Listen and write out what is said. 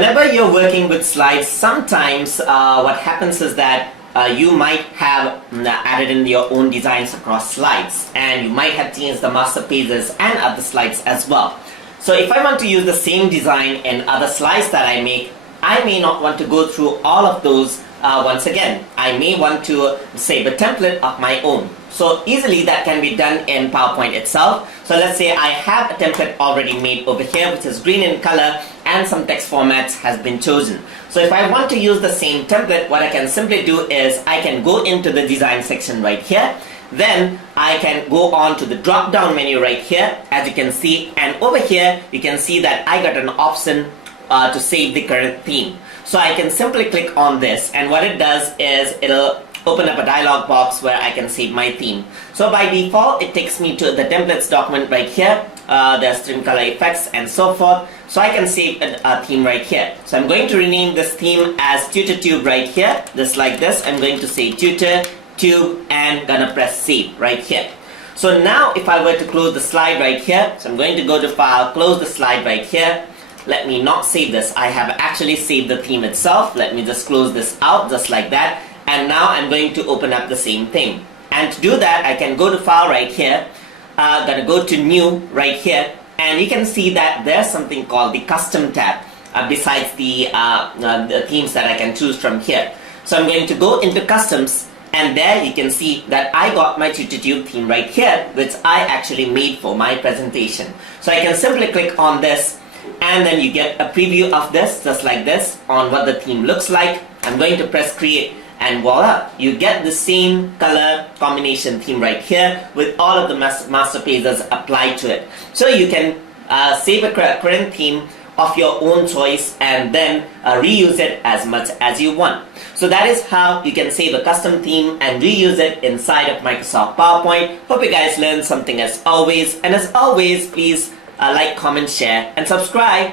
Whenever you're working with slides, sometimes what happens is that you might have added in your own designs across slides, and you might have changed the master pages and other slides as well. So if I want to use the same design in other slides that I make, I may not want to go through all of those once again. I may want to save a template of my own. So easily that can be done in PowerPoint itself. So let's say I have a template already made over here, which is green in color, and some text formats has been chosen. So if I want to use the same template, what I can simply do is I can go into the design section right here. Then I can go on to the drop down menu right here, as you can see, and over here you can see that I got an option to save the current theme. So I can simply click on this, and what it does is it'll open up a dialog box where I can save my theme. So by default it takes me to the templates document right here. There's trim color effects and so forth. So I can save a theme right here. So I'm going to rename this theme as Tutor Tube right here, just like this. I'm going to say Tutor Tube and gonna press save right here. So now if I were to close the slide right here, so I'm going to go to File, close the slide right here. Let me not save this. I have actually saved the theme itself. Let me just close this out just like that. And now I'm going to open up the same thing. And to do that, I can go to File right here. Gonna go to New right here. And you can see that there's something called the Custom tab besides the themes that I can choose from here. So I'm going to go into Customs. And there you can see that I got my TutorTube theme right here, which I actually made for my presentation. So I can simply click on this, and then you get a preview of this, just like this, on what the theme looks like. I'm going to press create, and voila, you get the same color combination theme right here with all of the master pages applied to it. So you can save a current theme of your own choice and then reuse it as much as you want. So that is how you can save a custom theme and reuse it inside of Microsoft PowerPoint. Hope you guys learned something as always. And as always, please like, comment, share, and subscribe.